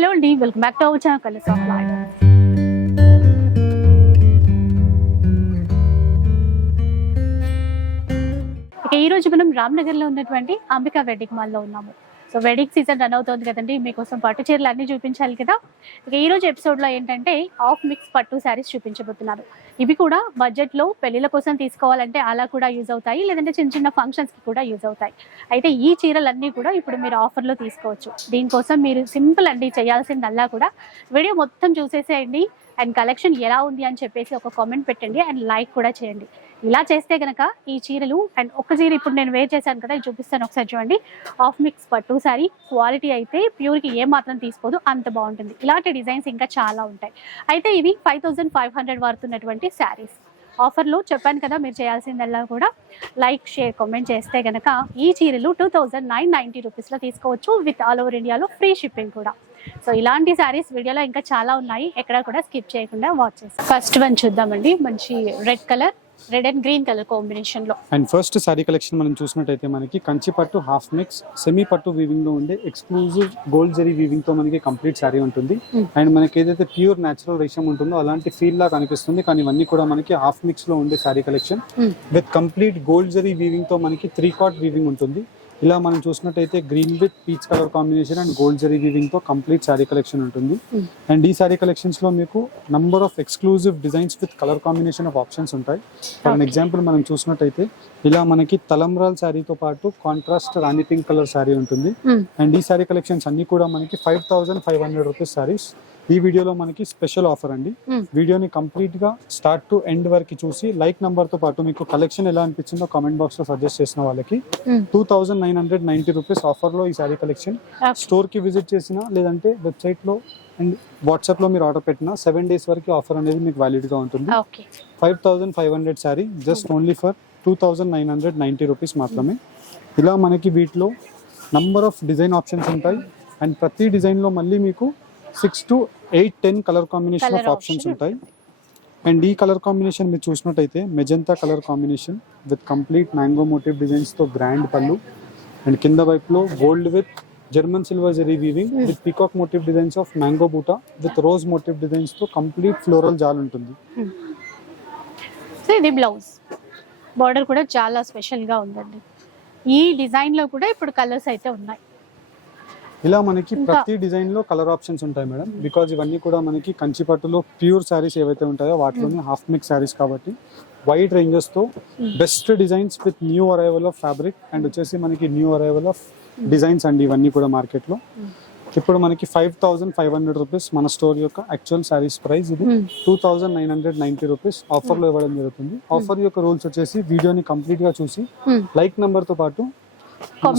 Hello అండి welcome back to our channel colours of life. ఇక ఈ రోజు మనం రామ్నగర్లో ఉన్నటువంటి అంబికా వెడ్డింగ్ మాల్లో ఉన్నాము. సో వెడ్డింగ్ సీజన్ రన్ అవుతుంది కదండి. మీకోసం పట్టు చీరలు అన్ని చూపించాలి కదా. ఇక ఈ రోజు ఎపిసోడ్లో ఏంటంటే ఆఫ్ మిక్స్ పట్టు శారీస్ చూపించబోతున్నారు. ఇవి కూడా బడ్జెట్లో పెళ్ళిల కోసం తీసుకోవాలంటే అలా కూడా యూజ్ అవుతాయి. లేదంటే చిన్న చిన్న ఫంక్షన్స్కి కూడా యూజ్ అవుతాయి. అయితే ఈ చీరలన్నీ కూడా ఇప్పుడు మీరు ఆఫర్లో తీసుకోవచ్చు. దీనికోసం మీరు సింపుల్ అండి చేయాల్సిందల్లా కూడా. వీడియో మొత్తం చూసేసేయండి. అండ్ కలెక్షన్ ఎలా ఉంది అని చెప్పేసి ఒక కామెంట్ పెట్టండి అండ్ లైక్ కూడా చేయండి. ఇలా చేస్తే కనుక ఈ చీరలు అండ్ ఒక చీర ఇప్పుడు నేను వేర్ చేశాను కదా చూపిస్తాను ఒకసారి చూడండి. ఆఫ్ మిక్స్ పట్టు సారీ క్వాలిటీ అయితే ప్యూర్కి ఏ మాత్రం తీసుకోదు అంత బాగుంటుంది. ఇలాంటి డిజైన్స్ ఇంకా చాలా ఉంటాయి. అయితే ఇవి ఫైవ్ థౌజండ్ ఫైవ్ హండ్రెడ్ వరుతున్నటువంటి శారీస్ ఆఫర్లో చెప్పాను కదా మీరు చేయాల్సిందల్లా కూడా లైక్ షేర్ కామెంట్ చేస్తే కనుక ఈ చీరలు టూ థౌజండ్ నైన్ నైంటీ రూపీస్లో తీసుకోవచ్చు విత్ ఆల్ ఓవర్ ఇండియాలో ఫ్రీ షిప్పింగ్ కూడా. సో ఇలాంటి శారీస్ వీడియోలో ఇంకా చాలా ఉన్నాయి. ఎక్కడ కూడా స్కిప్ చేయకుండా వాచ్ చేస్తాం ఫస్ట్ వన్ చూద్దామండి. మంచి red colour red and green colour కాంబినేషన్లో. అండ్ ఫస్ట్ సారీ కలెక్షన్ మనం చూసినట్టయితే మనకి కంచి పట్టు హాఫ్ మిక్స్ సెమీ పట్టు వీవింగ్లో ఉండే ఎక్స్క్లూజివ్ గోల్డ్ జరీ వీవింగ్తో మనకి కంప్లీట్ సారీ ఉంటుంది. Hmm. అండ్ మనకి ఏదైతే ప్యూర్ నేచురల్ రేషం ఉంటుందో అలాంటి ఫీల్ లా కనిపిస్తుంది. కానీ ఇవన్నీ కూడా మనకి హాఫ్ మిక్స్లో ఉండే sari collection. With complete gold zari వీవింగ్తో మనకి త్రీ కాట్ వీవింగ్ ఉంటుంది. ఇలా మనం చూసినట్టయితే green with peach colour combination and gold zari వీవింగ్తో కంప్లీట్ సారీ కలెక్షన్ ఉంటుంది Hmm. అండ్ ఈ సారీ కలెక్షన్స్లో మీకు number of exclusive designs with colour combination of options ఉంటాయి ఫర్. ఎగ్జాంపుల్ మనం చూసినట్టయితే ఇలా మనకి తలంబ్రాల్ శారీతో పాటు contrast rani pink colour sari ఉంటుంది Hmm. అండ్ ఈ శారీ కలెక్షన్స్ అన్ని కూడా మనకి five thousand five hundred rupees saris ఈ వీడియోలో మనకి స్పెషల్ ఆఫర్ అండి. వీడియోని కంప్లీట్గా స్టార్ట్ టు ఎండ్ వరకు చూసి లైక్ నంబర్తో పాటు మీకు కలెక్షన్ ఎలా అనిపించిందో కామెంట్ బాక్స్లో సజెస్ట్ చేసిన వాళ్ళకి. Two thousand nine hundred ninety rupees ఆఫర్లో ఈ శారీ కలెక్షన్. స్టోర్కి విజిట్ చేసినా లేదంటే వెబ్సైట్లో అండ్ వాట్సాప్లో మీరు ఆర్డర్ పెట్టినా సెవెన్ డేస్ వరకు ఆఫర్ అనేది మీకు వ్యాలిడ్గా ఉంటుంది. Five thousand five hundred sari just only for two thousand nine hundred ninety rupees మాత్రమే. ఇలా మనకి వీటిలో నంబర్ ఆఫ్ డిజైన్ ఆప్షన్స్ ఉంటాయి. అండ్ ప్రతి డిజైన్లో మళ్ళీ మీకు six to eight ten colour combination of options ఉంటాయి. అండ్ ఈ కలర్ కాంబినేషన్ మీరు చూసినట్టయితే magenta colour combination with complete mango motif డిజైన్స్తో grand పళ్ళు. అండ్ కింద వైపులో gold with German silver zari weaving with peacock motif designs of mango buta with rose motif డిజైన్స్తో complete floral jaal ఉంటుంది. So ఇది blouse border కూడా చాలా స్పెషల్గా ఉందండి. ఈ డిజైన్లో కూడా ఇప్పుడు కలర్స్ అయితే ఉన్నాయి. ఇలా మనకి ప్రతి డిజైన్లో కలర్ ఆప్షన్స్ ఉంటాయి మేడం బికాజ్ ఇవన్నీ కూడా మనకి కంచి పట్టులో ప్యూర్ శారీస్ ఏవైతే ఉంటాయో వాటిలోనే హాఫ్ మిక్స్ శారీస్ కాబట్టి wide రేంజెస్తో. Best designs with new arrival of fabric and వచ్చేసి మనకి న్యూ అరైవల్ ఆఫ్ డిజైన్స్ అండి ఇవన్నీ కూడా మార్కెట్లో. ఇప్పుడు మనకి five thousand five hundred rupees మన స్టోర్ యొక్క యాక్చువల్ శారీస్ ప్రైస్ ఇది. Two thousand nine hundred ninety rupees ఆఫర్లో ఇవ్వడం జరుగుతుంది ఆఫర్ యొక్క రూల్స్ వచ్చేసి వీడియోని కంప్లీట్గా చూసి. లైక్ నంబర్తో పాటు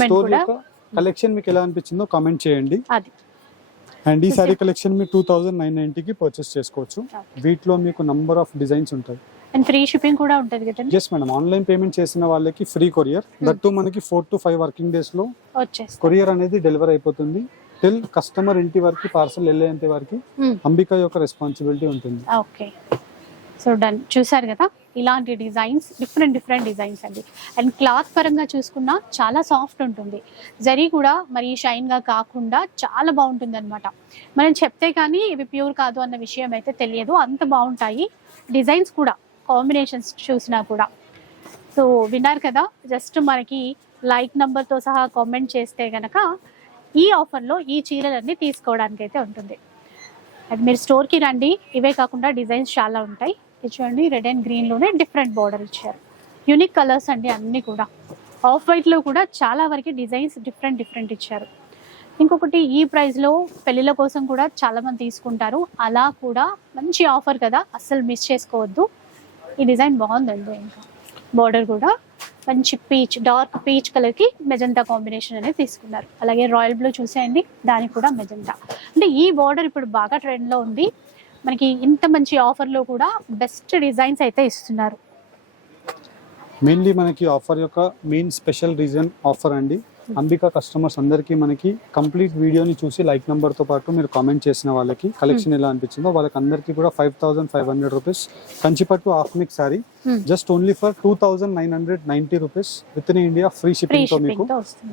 స్టోర్. యొక్క కలెక్షన్ మీకు ఎలా అనిపించిందో కామెంట్ చేయండి. అది. అండ్ ఈ సారీ కలెక్షన్ మీరు టూ థౌజండ్ నైన్ నైన్టీకి పర్చేస్ చేసుకోవచ్చు. వీటిలో మీకు నంబర్ ఆఫ్ డిజైన్స్ ఉంటాయి. అండ్ ఫ్రీ షిప్పింగ్ కూడా ఉంటుంది కదండి ఎస్ మేడం ఆన్లైన్ పేమెంట్ చేసిన వాళ్ళకి ఫ్రీ కొరియర్ దట్టు మనకి ఫోర్ టు ఫైవ్ వర్కింగ్ డేస్లో కొరియర్ అనేది డెలివర్ అయిపోతుంది. టిల్ కస్టమర్ ఇంటి వరకు పార్సల్ వెళ్ళేంత వరకు Hmm. అంబిక యొక్క రెస్పాన్సిబిలిటీ ఉంటుంది. Okay so done. చూసారు కదా? ఇలాంటి డిజైన్స్ డిఫరెంట్ డిఫరెంట్ డిజైన్స్ అండి. అండ్ క్లాత్ పరంగా చూసుకున్నా చాలా సాఫ్ట్ ఉంటుంది. జరీ కూడా మరి షైన్గా కాకుండా చాలా బాగుంటుంది అనమాట మనం చెప్తే కానీ ఇవి ప్యూర్ కాదు అన్న విషయం అయితే తెలియదు. అంత బాగుంటాయి. డిజైన్స్ కూడా కాంబినేషన్స్ చూసినా కూడా. సో విన్నారు కదా? జస్ట్ మనకి లైక్ నంబర్తో సహా కామెంట్ చేస్తే కనుక ఈ ఆఫర్లో ఈ చీరలన్నీ తీసుకోవడానికి అయితే ఉంటుంది. అండ్ మీరు స్టోర్కి రండి. ఇవే కాకుండా డిజైన్స్ చాలా ఉంటాయి. చూడండి రెడ్ అండ్ గ్రీన్లోనే డిఫరెంట్ బార్డర్ ఇచ్చారు. యూనిక్ కలర్స్ అండి అన్నీ కూడా. ఆఫ్ వైట్లో కూడా చాలా వరకు డిజైన్స్ డిఫరెంట్ డిఫరెంట్ ఇచ్చారు. ఇంకొకటి ఈ ప్రైస్లో పెళ్ళిళ్ళ కోసం కూడా చాలా మంది తీసుకుంటారు. అలా కూడా మంచి ఆఫర్ కదా. అస్సలు మిస్ చేసుకోవద్దు. ఈ డిజైన్ బాగుందండి ఇంకా. బార్డర్ కూడా మంచి పీచ్ డార్క్ పీచ్ కలర్కి మెజంతా కాంబినేషన్ అనేది తీసుకున్నారు. అలాగే రాయల్ బ్లూ చూసేయండి. దానికి కూడా మెజంతా అంటే ఈ బార్డర్ ఇప్పుడు బాగా ట్రెండ్లో ఉంది. మనకి ఇంత మంచి ఆఫర్లో కూడా బెస్ట్ డిజైన్స్ అయితే ఇస్తున్నారు. మెయిన్లీ మనకి ఆఫర్ యొక్క మెయిన్ స్పెషల్ రీజన్ ఆఫర్ అండి. అంబికా కస్టమర్స్ అందరికీ మనకి కంప్లీట్ వీడియోని చూసి లైక్ నెంబర్తో పాటు మీరు కామెంట్ చేసిన వాళ్ళకి కలెక్షన్ ఎలా అనిపించిందో వాళ్ళకి అందరికీ కూడా five thousand five hundred rupees Kanchipattu sari Hmm. Just only for two thousand nine hundred ninety rupees with in India free free షిప్పింగ్తో మీకు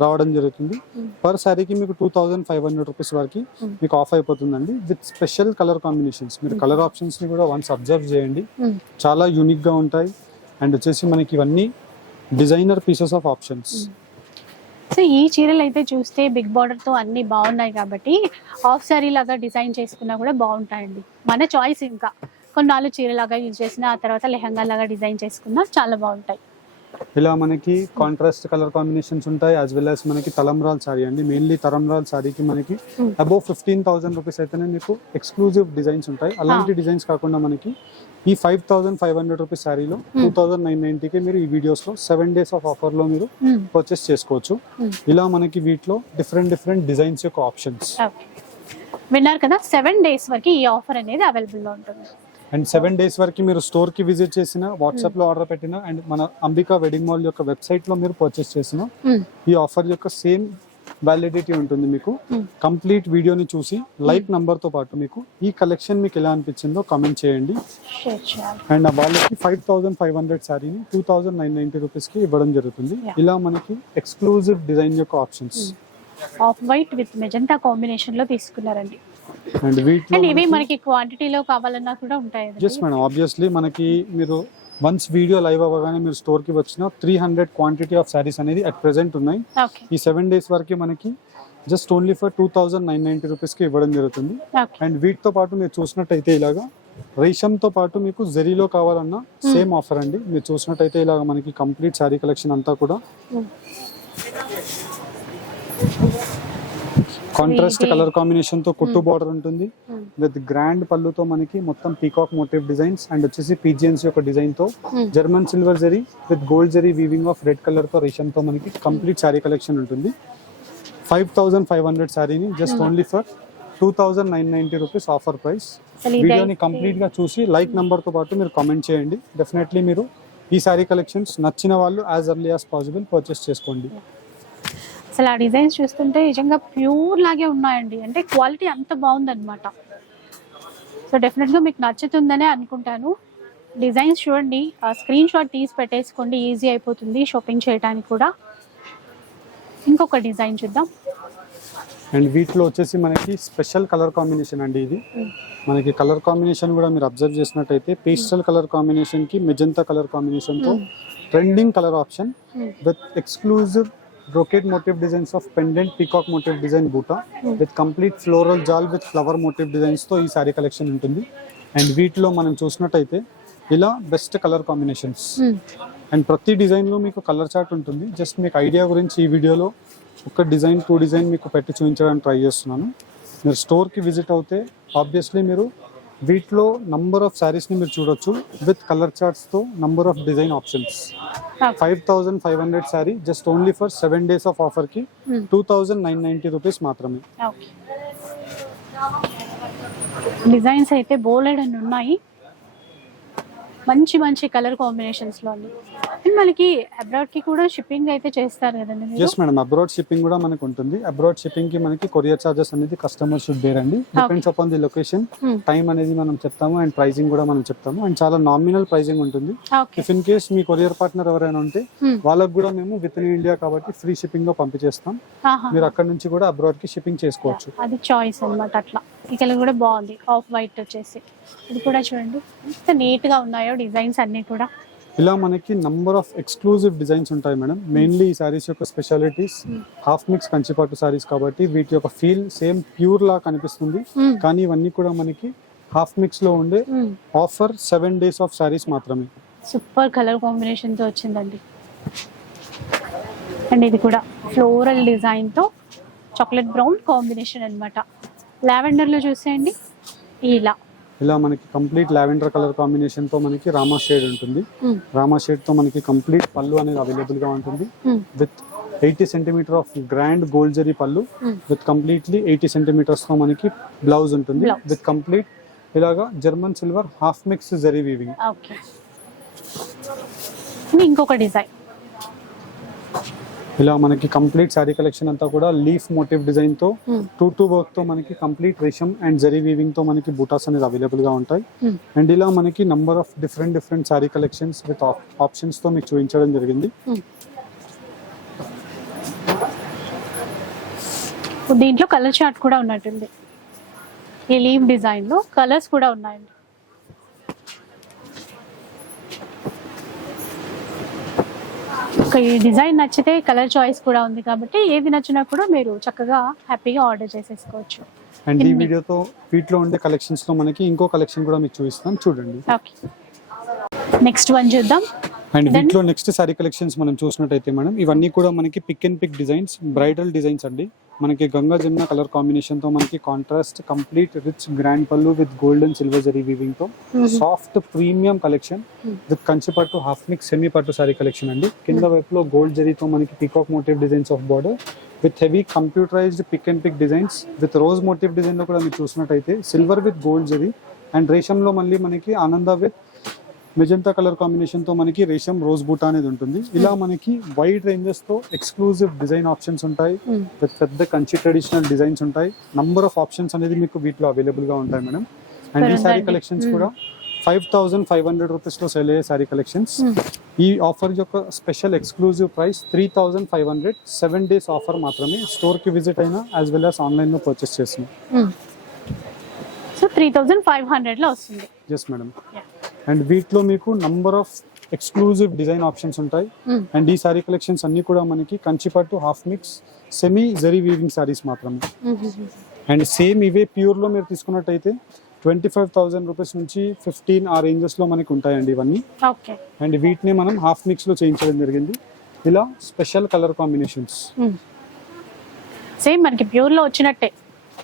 రావడం జరుగుతుంది Hmm. పర్ శారీకి మీకు two thousand five hundred rupees వరకు Hmm. మీకు ఆఫ్ అయిపోతుందండి with special colour combinations మీరు Hmm. Colour ఆప్షన్స్ని కూడా వన్స్ అబ్జర్వ్ చేయండి Hmm. చాలా యూనిక్గా ఉంటాయి అండ్ వచ్చేసి మనకి ఇవన్నీ designer pieces of options Hmm. So ఈ చీరలు అయితే చూస్తే బిగ్ బార్డర్తో అన్ని బాగున్నాయి కాబట్టి హాఫ్ సారీ లాగా డిజైన్ చేసుకున్నా కూడా బాగుంటాయండి. మన చాయిస్ ఇంకా. కొన్నాళ్ళు చీరలాగా యూజ్ చేసిన ఆ తర్వాత లెహంగా లాగా డిజైన్ చేసుకున్నా చాలా బాగుంటాయి. ఇలా మనకి కాంట్రాస్ట్ కలర్ కాంబినేషన్స్ ఉంటాయి యాజ్ వెల్ యాజ్ మనకి తలంబ్రాల్ సారీ అండి. మెయిన్లీ తలంబ్రాల్ సారీకి మనకి. అబౌవ్ ఫిఫ్టీన్ థౌసండ్ రూపీస్ అయితేనే మీకు ఎక్స్క్లూజివ్ డిజైన్స్ ఉంటాయి. అలాంటి డిజైన్స్ కాకుండా మనకి ఈ five thousand five hundred rupees శారీలో Hmm. టూ థౌసండ్ నైన్ నైన్టీకి మీరు ఈ వీడియోస్లో సెవెన్ డేస్ ఆఫ్ ఆఫర్లో మీరు Hmm. పర్చేస్ చేసుకోవచ్చు Hmm. ఇలా మనకి వీటిలో డిఫరెంట్ డిఫరెంట్ డిజైన్స్ యొక్క ఆప్షన్స్ విన్నారు కదా సెవెన్ డేస్ వరకు ఈ ఆఫర్ అనేది అవైలబుల్లో ఉంటుంది అండ్ సెవెన్ డేస్ వరకు మీరు స్టోర్కి విజిట్ చేసిన వాట్సాప్లో ఆర్డర్ పెట్టిన అండ్ మన అంబికా వెడ్డింగ్ మాల్ యొక్క వెబ్సైట్లో మీరు పర్చేస్ చేసిన Hmm. ఈ ఆఫర్ యొక్క సేమ్ వ్యాలిడిటీ ఉంటుంది మీకు. Hmm. కంప్లీట్ వీడియోని చూసి లైక్ నంబర్తో పాటు మీకు ఈ కలెక్షన్ మీకు ఎలా అనిపించిందో కామెంట్ చేయండి. అండ్ వాళ్ళకి ఫైవ్ థౌసండ్ ఫైవ్ హండ్రెడ్ శారీని టూ థౌసండ్ నైన్ నైన్టీ రూపీస్కి ఇవ్వడం జరుగుతుంది. ఇలా మనకి ఎక్స్క్లూజివ్ డిజైన్ యొక్క options of white with magenta కాంబినేషన్లో తీసుకున్నారండి. అండ్ వీటిలో ఇవి మనకి క్వాంటిటీలో కావాలన్నా కూడా ఉంటాయి ఎస్ మేడం ఆబ్వియస్లీ మనకి మీరు వన్స్ వీడియో లైవ్ అవ్వగానే మీరు స్టోర్కి వచ్చిన three hundred quantity of saris అనేది అట్ ప్రెసెంట్ ఉన్నాయి. ఈ సెవెన్ డేస్ వరకు మనకి just only for two thousand nine ninety రూపీస్కి ఇవ్వడం జరుగుతుంది. అండ్ వీటితో పాటు మీరు చూసినట్టయితే ఇలాగా రేషంతో పాటు మీకు జరీలో కావాలన్నా సేమ్ ఆఫర్ అండి. మీరు చూసినట్టయితే ఇలాగ మనకి కంప్లీట్ శారీ కలెక్షన్ అంతా కూడా. కాంట్రాస్ట్ కలర్ కాంబినేషన్తో కుట్టు Hmm. బార్డర్ ఉంటుంది. Hmm. విత్ గ్రాండ్ పళ్ళుతో మనకి మొత్తం పీకాక్ మోటివ్ డిజైన్స్ అండ్ వచ్చేసి పీజియన్స్ యొక్క డిజైన్తో Hmm. German silver zari with gold zari weaving of red కలర్తో రేషం తో మనకి కంప్లీట్ శారీ కలెక్షన్ ఉంటుంది. ఫైవ్ థౌసండ్ ఫైవ్ హండ్రెడ్ శారీని just Hmm. Only for two thousand nine ninety rupees offer price వీడియోని కంప్లీట్గా చూసి లైక్ నంబర్తో పాటు మీరు కామెంట్ చేయండి. డెఫినెట్లీ మీరు ఈ శారీ కలెక్షన్స్ నచ్చిన వాళ్ళు as early as possible purchase చేసుకోండి. అసలు ఆ డిజైన్స్ చూస్తుంటే నిజంగా ప్యూర్ లాగే ఉన్నాయండి. అంటే క్వాలిటీ అంత బాగుందన్నమాట. సో డెఫినెట్గా మీకు నచ్చుతుందనే అనుకుంటాను. డిజైన్స్ చూడండి. ఆ స్క్రీన్ షాట్ తీసి పెట్టేసుకోండి. ఈజీ అయిపోతుంది షాపింగ్ చేయడానికి కూడా. ఇంకొక డిజైన్ చూద్దాం. అండ్ వీటిలో వచ్చేసి మనకి స్పెషల్ కలర్ కాంబినేషన్ అండి ఇది. మనకి కలర్ కాంబినేషన్ కూడా మీరు అబ్జర్వ్ చేసినట్టయితే పేస్టల్ కలర్ కాంబినేషన్కి మెజంతా కలర్ కాంబినేషన్తో. Trending colour option. With exclusive brocade motif designs of pendant peacock motif design buta. With complete floral jaal with flower motif డిజైన్స్తో ఈ sorry collection ఉంటుంది. అండ్ వీటిలో మనం చూసినట్టయితే ఇలా బెస్ట్ కలర్ కాంబినేషన్స్ అండ్ ప్రతి డిజైన్లో మీకు కలర్ చార్ట్ ఉంటుంది. జస్ట్ మీకు ఐడియా గురించి ఈ వీడియోలో ఒక డిజైన్ టూ డిజైన్ మీకు పెట్టి చూపించడానికి ట్రై చేస్తున్నాను. మీరు స్టోర్కి విజిట్ అవుతే ఆబ్వియస్లీ మీరు వీటిలో నంబర్ ఆఫ్ శారీస్ని మీరు చూడొచ్చు. With colour చార్ట్స్తో number of design options five thousand five hundred sari just only for seven days of ఆఫర్కి two thousand nine ninety rupees మాత్రమే. ఓకే డిజైన్స్ అయితే బోలెడ్ అని ఉన్నాయి. మంచి మంచి కలర్ కాంబినేషన్స్లో అండి మనకి అబ్రాడ్కి కూడా షిప్పింగ్ అయితే చేస్తారు కదండి ఎస్ మేడం అబ్రాడ్ షిప్పింగ్ కూడా మనకు ఉంటుంది. అబ్రాడ్ షిప్పింగ్కి మనకి కొరియర్ చార్జెస్ అనేది కస్టమర్ షుడ్ బేర్ అండి. Depends upon the location. Time అనేది మనం చెప్తాము అండ్ ప్రైసింగ్ కూడా మనం చెప్తాము. అండ్ చాలా నామినల్ ప్రైసింగ్ ఉంటుంది. ఇఫ్ ఇన్ కేస్ మీ కొరియర్ పార్ట్నర్ ఎవరైనా ఉంటే Hmm. వాళ్ళకు కూడా మేము విత్ ఇన్ ఇండియా కాబట్టి ఫ్రీ షిప్పింగ్లో పంపించేస్తాం. మీరు అక్కడ నుంచి కూడా అబ్రాడ్కి షిప్పింగ్ చేసుకోవచ్చు. అది చాయిస్ అన్నమాట అట్లా. కలర్ కూడా బాగుంది. ఆఫ్ వైట్ వచ్చేసి. ఇది కూడా చూడండి. ఎంత నీట్గా ఉన్నాయో డిజైన్స్ అన్ని కూడా. ఇలా మనకి నంబర్ ఆఫ్ ఎక్స్క్లూజివ్ డిజైన్స్ ఉంటాయి మేడం. మెయిన్లీ ఈ సారీస్ యొక్క specialities Hmm. Half mix Kanchipattu saris కాబట్టి వీటి యొక్క ఫీల్ సేమ్ ప్యూర్ లా కనిపిస్తుంది. కానీ ఇవన్నీ కూడా మనకి హాఫ్ మిక్స్లో ఉండే offer seven days of saris మాత్రమే. సూపర్ కలర్ కాంబినేషన్తో వచ్చిందండి. అండ్ ఇది కూడా ఫ్లోరల్ డిజైన్తో చాక్లెట్ బ్రౌన్ కాంబినేషన్ అన్నమాట. లావెండర్లో చూసేయండి. ఇలా. ఇలా మనకి కంప్లీట్ లావెండర్ కలర్ కాంబినేషన్తో మనకి రామా షేడ్ ఉంటుంది. రామా షేడ్తో మనకి కంప్లీట్ పళ్ళు అనేది అవైలబుల్గా ఉంటుంది. With eighty centimetre of grand gold zari pallu with completely eighty సెంటీమీటర్స్తో మనకి బ్లౌజ్ ఉంటుంది. విత్ కంప్లీట్ ఇలాగా German silver half mix zari weaving ఇంకొక డిజైన్ ఇలా మనకి కంప్లీట్ శారీ కలెక్షన్ అంతా కూడా లీఫ్ మోటివ్ డిజైన్తో Hmm. టూ టూ వర్క్తో మనకి కంప్లీట్ రేషం అండ్ జరీ వీవింగ్తో మనకి బూటాస్ అనేది అవైలబుల్గా ఉంటాయి. Hmm. అండ్ ఇలా మనకి number of different different sari collections with ఆప్షన్స్తో మీకు చూపించడం జరిగింది. దీంట్లో కలర్ చార్ట్ కూడా ఉన్నట్టుంది. ఈ లీవ్ డిజైన్లో కలర్స్ కూడా ఉన్నాయండి. ఒక ఈ డిజైన్ నచ్చితే కలర్ చాయిస్ కూడా ఉంది కాబట్టి ఏది నచ్చినా కూడా మీరు చక్కగా హ్యాపీగా ఆర్డర్ చేసేసుకోవచ్చు. అండ్ ఈ? వీడియోతో వీటిలో ఉండే కలెక్షన్స్లో మనకి ఇంకో కలెక్షన్ కూడా మీకు చూపిస్తాను చూడండి. ఓకే. నెక్స్ట్ వన్ చూద్దాం. అండ్ వీటిలో నెక్స్ట్ సారీ కలెక్షన్స్ మనం చూసినట్టయితే మేడం ఇవన్నీ కూడా మనకి pick and pick designs bridal designs అండి. మనకి గంగా జమున కలర్ కాంబినేషన్తో మనకి contrast complete rich grand pallu with gold and silver zari వీవింగ్తో soft premium collection. With Kanchi pattu half mix semi pattu sari collection అండి. కింద వైపులో గోల్డ్ జరీతో మనకి peacock motif designs of border with heavy computerised pick and pick designs with rose motif డిజైన్లో కూడా మీరు చూసినట్టయితే silver with gold zari and రేషంలో మళ్ళీ మనకి ఆనంద విత్ మెజంతా కలర్ కాంబినేషన్తో మనకి రేషం రోజ్ బూటా అనేది ఉంటుంది. ఇలా మనకి వైడ్ రేంజెస్తో ఎక్స్క్లూజివ్ డిజైన్ ఆప్షన్స్ ఉంటాయి. Mm. విత్ పెద్ద కంచి ట్రెడిషనల్ డిజైన్స్ ఉంటాయి. నంబర్ ఆఫ్ ఆప్షన్స్ అనేది మీకు వీటిలో అవైలబుల్గా ఉంటాయి మేడం అండ్ ఈ సారీ ఉందండి. Collections Mm. కూడా ఫైవ్ థౌసండ్ ఫైవ్ హండ్రెడ్ రూపీస్లో సెల్ అయ్యే సారీ కలెక్షన్స్. ఈ ఆఫర్ యొక్క special exclusive price three thousand five hundred seven days offer మాత్రమే స్టోర్కి విజిట్ అయినా యాజ్ వెల్ యాజ్ ఆన్లైన్లో పర్చేస్ చేస్తున్నాం. సో త్రీ థౌజండ్ ఫైవ్ హండ్రెడ్లో వస్తుంది. Yes madam. అండ్ వీటిలో మీకు number of exclusive design options ఉంటాయి. అండ్ ఈ సారీ కలెక్షన్స్ అన్ని కూడా మనకి Kanchipattu half mix semi zari weaving saris మాత్రమే. అండ్ సేమ్ ఇవే ప్యూర్లో మీరు తీసుకున్నట్టయితే ట్వంటీ ఫైవ్ థౌసండ్ రూపీస్ నుంచి ఫిఫ్టీన్ ఆ రేంజెస్లో మనకి ఉంటాయండి ఇవన్నీ. అండ్ వీటిని మనం హాఫ్ మిక్స్లో చేయించడం జరిగింది. ఇలా స్పెషల్ కలర్ కాంబినేషన్స్ సేమ్ మనకి ప్యూర్లో వచ్చినట్టే.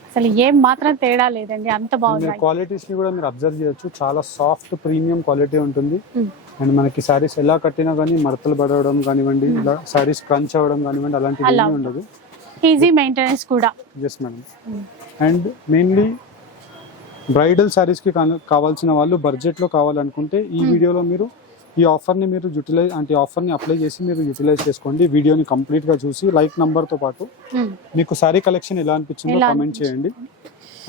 అసలు ఏం మాత్రం తేడా లేదండి అంత బాగున్నాయి క్వాలిటీస్ని కూడా మీరు అబ్జర్వ్ చేయొచ్చు. చాలా సాఫ్ట్ ప్రీమియం క్వాలిటీ ఉంటుంది. అండ్ మనకి సారీస్ ఎలా కట్టినా కానీ మడతలు పడవడం కానివ్వండి ఇలా సారీస్ క్రంచ్ అవ్వడం కానివ్వండి అలాంటివి అలా ఏమీ ఉండదు. ఈజీ మెయింటెనెన్స్ కూడా. Yes madam and mainly bridal శారీస్కి కావాల్సిన వాళ్ళు బడ్జెట్లో కావాలనుకుంటే ఈ. వీడియోలో మీరు ఈ ఆఫర్ని మీరు యూటిలైజ్ అంటే ఆఫర్ని అప్లై చేసి మీరు యూటిలైజ్ చేసుకోండి వీడియోని కంప్లీట్గా చూసి లైక్ నంబర్తో పాటు. మీకు శారీ కలెక్షన్ ఎలా అనిపించిందో కామెంట్ చేయండి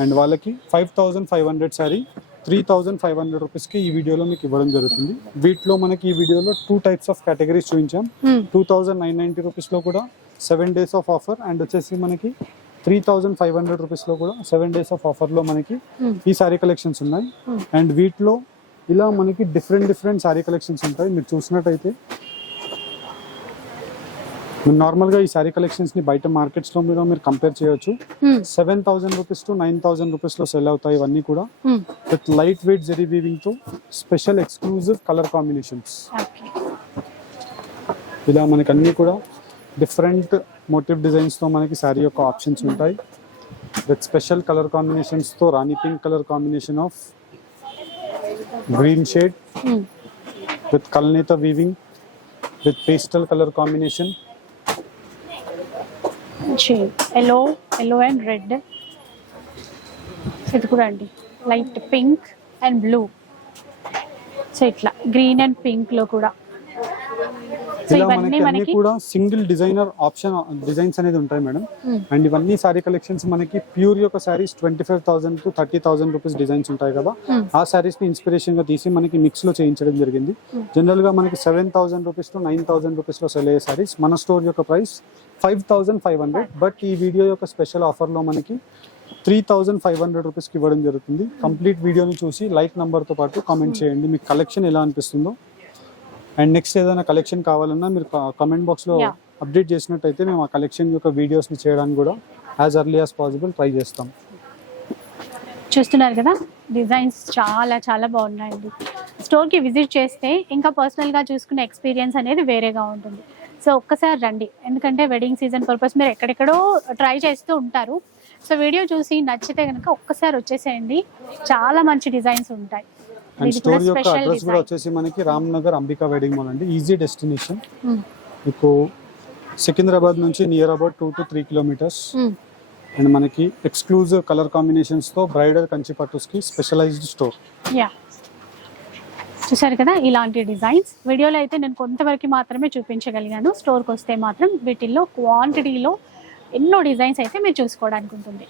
అండ్ వాళ్ళకి five thousand five hundred sari three thousand five hundred రూపీస్కి ఈ వీడియోలో మీకు ఇవ్వడం జరుగుతుంది వీటిలో మనకి ఈ వీడియోలో టూ టైప్స్ ఆఫ్ కేటగిరీస్ చూపించాం. టూ థౌజండ్ నైన్ నైంటీ రూపీస్లో కూడా seven days of offer and వచ్చేసి మనకి త్రీ థౌజండ్ ఫైవ్ హండ్రెడ్ రూపీస్లో కూడా సెవెన్ డేస్ ఆఫ్ ఆఫర్లో మనకి. ఈ సారీ కలెక్షన్స్ ఉన్నాయి. అండ్ వీటిలో ఇలా మనకి డిఫరెంట్ డిఫరెంట్ సారీ కలెక్షన్స్ ఉంటాయి. మీరు చూసినట్టయితే మీరు నార్మల్గా ఈ సారీ కలెక్షన్స్ని బయట మార్కెట్స్లో మీరు మీరు కంపేర్ చేయొచ్చు. Seven thousand rupees to nine thousand రూపీస్లో సెల్ అవుతాయి ఇవన్నీ కూడా. విత్ లైట్ వెయిట్ జెరీ వీవింగ్తో స్పెషల్ ఎక్స్క్లూజివ్ కలర్ కాంబినేషన్స్ ఇలా మనకి అన్ని కూడా డిఫరెంట్ మోటివ్ డిజైన్స్తో మనకి శారీ యొక్క ఆప్షన్స్ ఉంటాయి. With special colour కాంబినేషన్స్తో rani pink colour combination of green shade. With Kalnetha weaving with pastel colour combination yellow yellow and red ఇది కూడా అండి. Light pink and blue so ఇట్లా గ్రీన్ అండ్ పింక్లో కూడా. ఇలా మనకి అన్ని కూడా సింగిల్ డిజైనర్ ఆప్షన్ డిజైన్స్ అనేది ఉంటాయి మేడం. అండ్ ఇవన్నీ సారీ కలెక్షన్స్ మనకి ప్యూర్ యొక్క saris twenty five thousand to thirty thousand rupees designs ఉంటాయి కదా. ఆ సారీస్ని ఇన్స్పిరేషన్గా తీసి మనకి మిక్స్లో చేయించడం జరిగింది. జనరల్గా మనకి seven thousand rupees to nine thousand రూపీస్లో సెల్ అయ్యే సారీస్. మన స్టోర్ యొక్క price five thousand five hundred but ఈ వీడియో యొక్క స్పెషల్ ఆఫర్లో మనకి త్రీ థౌసండ్ ఫైవ్ హండ్రెడ్ రూపీస్కి ఇవ్వడం జరుగుతుంది. కంప్లీట్ వీడియోని చూసి లైక్తో పాటు కామెంట్ చేయండి. మీకు కలెక్షన్ ఎలా అనిపిస్తుందో. అండ్ నెక్స్ట్ ఏదైనా కలెక్షన్ కావాలన్నా మీరు కామెంట్ బాక్స్లో. అప్డేట్ చేసినట్టయితే మేము ఆ కలెక్షన్ యొక్క వీడియోస్ని చేయడానికి కూడా as early as possible try చేస్తాం. చూస్తున్నారు కదా? డిజైన్స్ చాలా చాలా బాగున్నాయండి. స్టోర్కి విజిట్ చేస్తే ఇంకా పర్సనల్గా చూసుకునే ఎక్స్పీరియన్స్ అనేది వేరేగా ఉంటుంది. సో ఒక్కసారి రండి. ఎందుకంటే వెడ్డింగ్ సీజన్ పర్పస్ మీరు ఎక్కడెక్కడో ట్రై చేస్తూ ఉంటారు. సో వీడియో చూసి నచ్చితే కనుక ఒక్కసారి వచ్చేసేయండి. చాలా మంచి డిజైన్స్ ఉంటాయి. అండ్ స్టోర్ యొక్క అడ్రస్ కూడా వచ్చేసి మనకి రామ్ నగర్ అంబికా వెడ్డింగ్ మాల్ అండి. ఈజీ డెస్టినేషన్ మీకు సికింద్రాబాద్ నుంచి near about two to three kilometres and మనకి ఎక్స్క్లూజివ్ కలర్ కాంబినేషన్స్తో బ్రైడల్ కంచి పట్టుస్కి స్పెషలైజ్డ్ స్టోర్ యా చూసారు కదా? ఇలాంటి డిజైన్స్ వీడియోలో అయితే నేను కొంతవరకు మాత్రమే చూపించగలిగాను. స్టోర్కి వస్తే మాత్రం వీటిల్లో క్వాంటిటీలో ఎన్నో డిజైన్స్ అయితే మీరు చూసుకోవడానికి ఉంటుంది.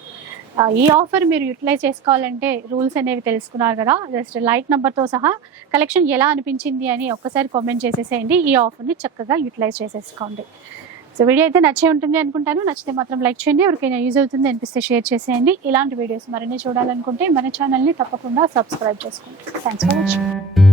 ఈ ఆఫర్ మీరు యూటిలైజ్ చేసుకోవాలంటే రూల్స్ అనేవి తెలుసుకున్నారు కదా. జస్ట్ లైక్ నెంబర్తో సహా కలెక్షన్ ఎలా అనిపించింది అని ఒక్కసారి కామెంట్ చేసేసేయండి. ఈ ఆఫర్ని చక్కగా యూటిలైజ్ చేసేసుకోండి. సో వీడియో అయితే నచ్చే ఉంటుంది అనుకుంటాను. నచ్చితే మాత్రం లైక్ చేయండి. ఎవరికైనా యూజ్ అవుతుంది అనిపిస్తే షేర్ చేసేయండి. ఇలాంటి వీడియోస్ మరిన్ని చూడాలనుకుంటే మన ఛానల్ని తప్పకుండా సబ్స్క్రైబ్ చేసుకోండి. Thanks for watching